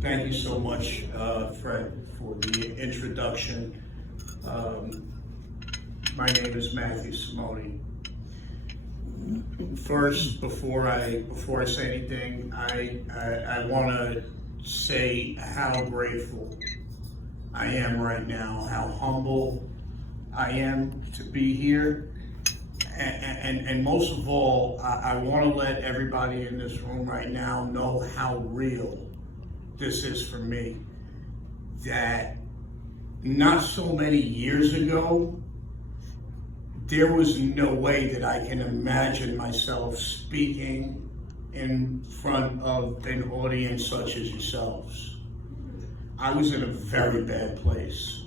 Thank you so much, Fred, for the introduction. My name is Matthew Simoni. First, before I say anything, I want to say how grateful I am right now, how humble I am to be here. And most of all, I want to let everybody in this room right now know how real this is for me. That not so many years ago, there was no way that I can imagine myself speaking in front of an audience such as yourselves. I was in a very bad place.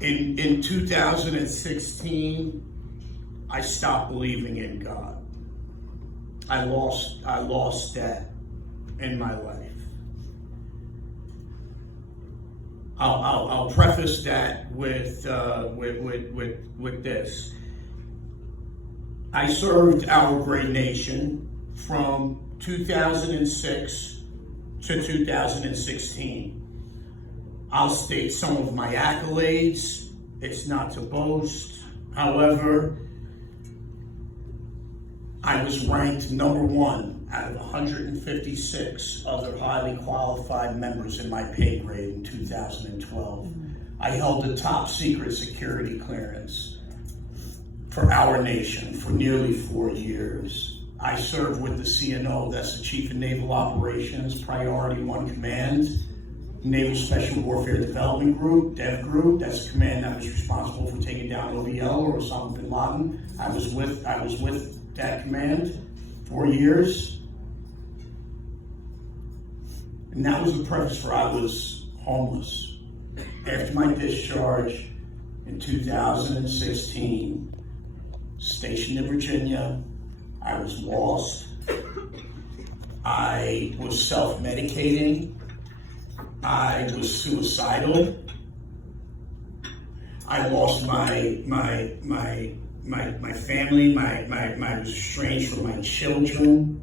In 2016, I stopped believing in God. I lost that in my life. I'll preface that with this. I served our great nation from 2006 to 2016. I'll state some of my accolades. It's not to boast. However, I was ranked number 1 out of 156 other highly qualified members in my pay grade in 2012. I held the top secret security clearance for our nation for nearly 4 years. I served with the CNO, that's the Chief of Naval Operations, Priority 1 Command, Naval Special Warfare Development Group, DEV Group. That's the command that was responsible for taking down OBL or Osama bin Laden. I was with that command 4 years. And that was the preface for I was homeless. After my discharge in 2016, stationed in Virginia, I was lost. I was self-medicating. I was suicidal. I lost my family. I was estranged from my children.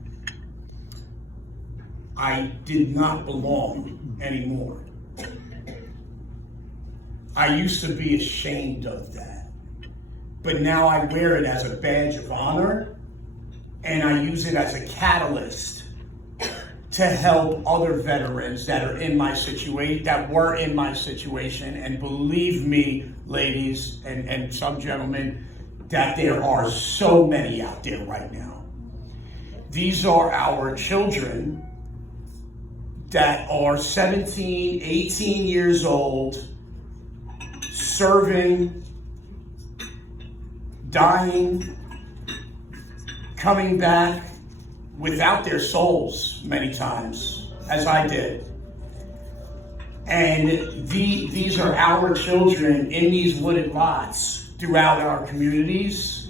I did not belong anymore. I used to be ashamed of that, but now I wear it as a badge of honor, and I use it as a catalyst to help other veterans that are in my situation, that were in my situation. And believe me, ladies and some gentlemen, that there are so many out there right now. These are our children that are 17, 18 years old, serving, dying, coming back without their souls many times, as I did. And these are our children in these wooded lots throughout our communities.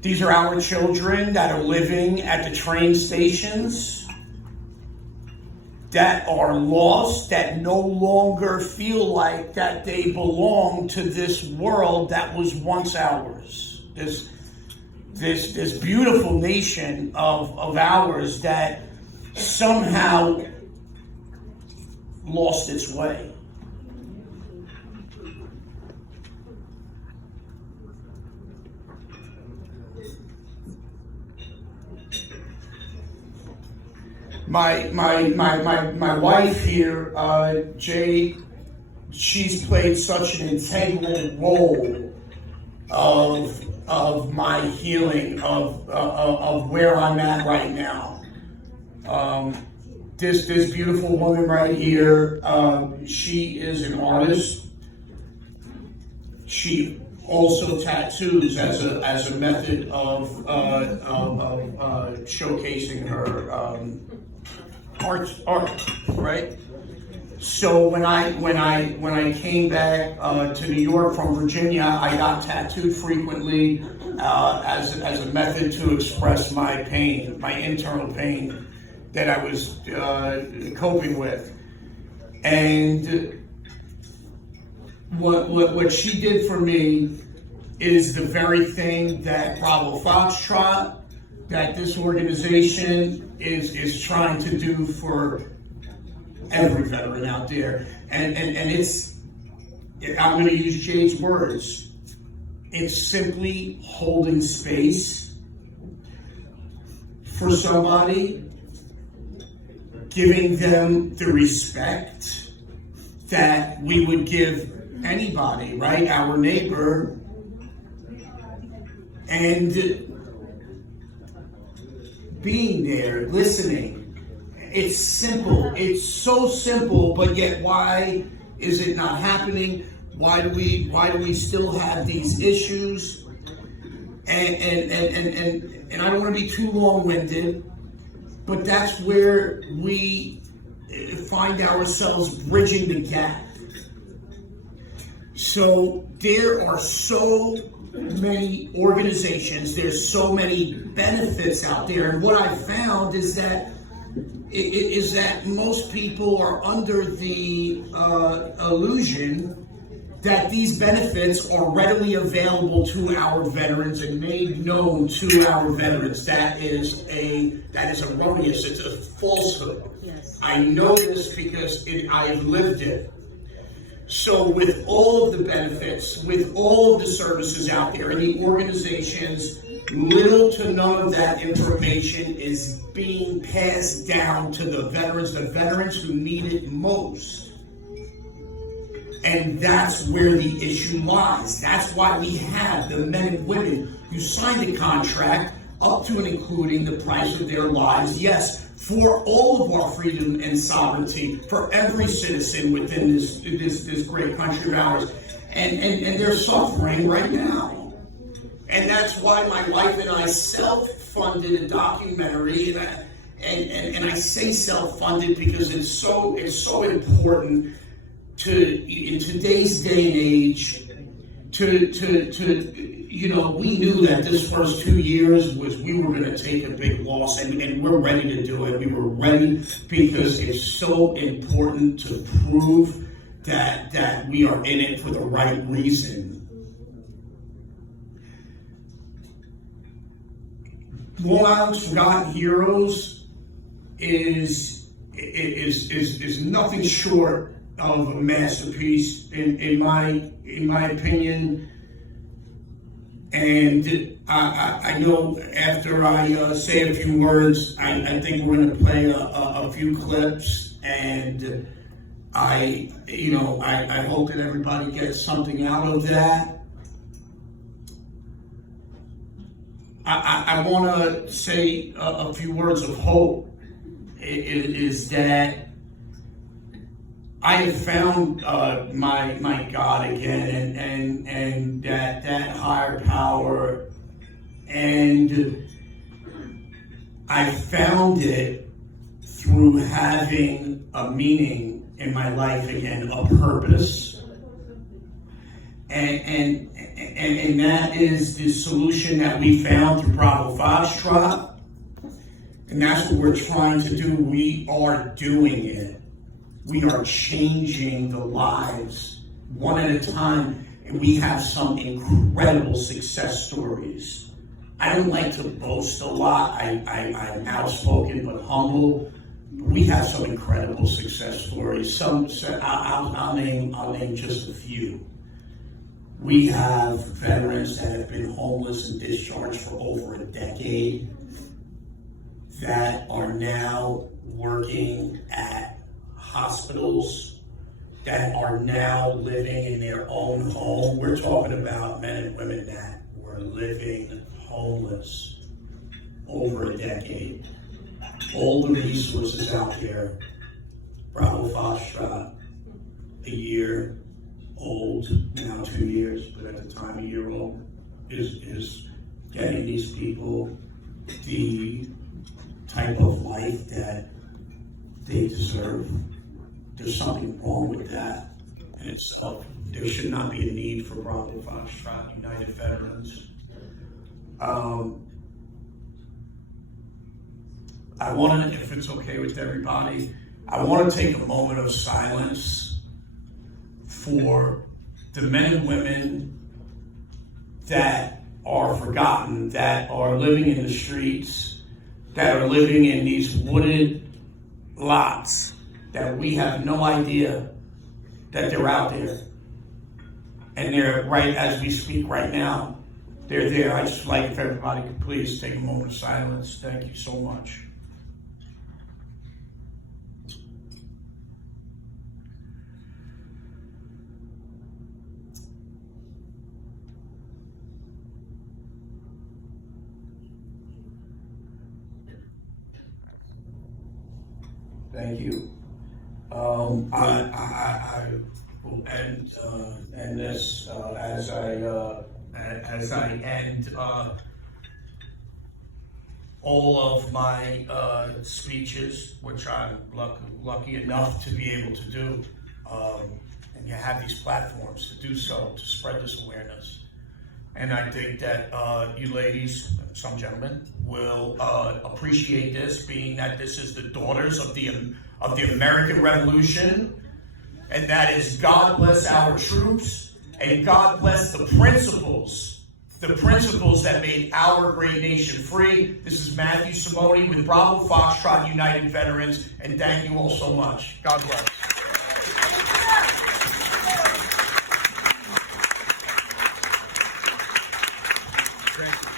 These are our children that are living at the train stations, that are lost, that no longer feel like that they belong to this world that was once ours. This beautiful nation of ours that somehow lost its way. My wife here, Jay, she's played such an integral role of my healing, of where I'm at right now. This beautiful woman right here, she is an artist. She also tattoos as a method of showcasing her art, right? So when I came back to New York from Virginia, I got tattooed frequently as a method to express my pain, my internal pain that I was coping with. And what she did for me is the very thing that Bravo Foxtrot, that this organization is trying to do for every veteran out there. And it's, I'm going to use Jade's words, it's simply holding space for somebody, giving them the respect that we would give anybody, right? Our neighbor. And being there, listening. It's simple. It's so simple, but yet why is it not happening? Why do we still have these issues? And I don't want to be too long-winded, but that's where we find ourselves bridging the gap. So there are so many organizations, there's so many benefits out there, and what I found is that most people are under the illusion that these benefits are readily available to our veterans and made known to our veterans. That is erroneous. It's a falsehood. Yes. I know this because I've lived it. So with all of the benefits, with all of the services out there and the organizations, little to none of that information is being passed down to the veterans who need it most. And that's where the issue lies. That's why we have the men and women who signed the contract up to and including the price of their lives, yes, for all of our freedom and sovereignty, for every citizen within this great country of ours. And they're suffering right now. And that's why my wife and I self-funded a documentary, and I say self-funded because it's so important in today's day and age, we knew that this first 2 years we were going to take a big loss, and we're ready to do it. We were ready because it's so important to prove that we are in it for the right reason. Long Island's Forgotten Heroes is nothing short of a masterpiece in my opinion. And I know after I say a few words, I think we're going to play a few clips, and I hope that everybody gets something out of that. I want to say a few words of hope. Is that I have found my God again, and that higher power, and I found it through having a meaning in my life again, a purpose, and that is the solution that we found through Bravo Foxtrot, and that's what we're trying to do. We are doing it. We are changing the lives one at a time, and we have some incredible success stories. I don't like to boast a lot. I'm outspoken but humble. We have some incredible success stories. I'll name just a few. We have veterans that have been homeless and discharged for over a decade that are now working at hospitals, that are now living in their own home. We're talking about men and women that were living homeless over a decade. All the resources out there. Bravo Foxtrot, a year old, now 2 years, but at the time a year old, is getting these people the type of life that they deserve. There's something wrong with that in itself. There should not be a need for Bravo Foxtrot United Veterans. I want to, if it's okay with everybody, I want to take a moment of silence for the men and women that are forgotten, that are living in the streets, that are living in these wooded lots, that we have no idea that they're out there. And they're right as we speak right now. They're there. I just like if everybody could please take a moment of silence. Thank you so much. Thank you. I will end this as I end all of my speeches, which I'm lucky enough to be able to do, and you have these platforms to do so, to spread this awareness. And I think that you ladies, some gentlemen, will appreciate this, being that this is the daughters of the American Revolution, and that is God bless our troops, and God bless the principles that made our great nation free. This is Matthew Simoni with Bravo Foxtrot United Veterans, and thank you all so much. God bless. Thank you.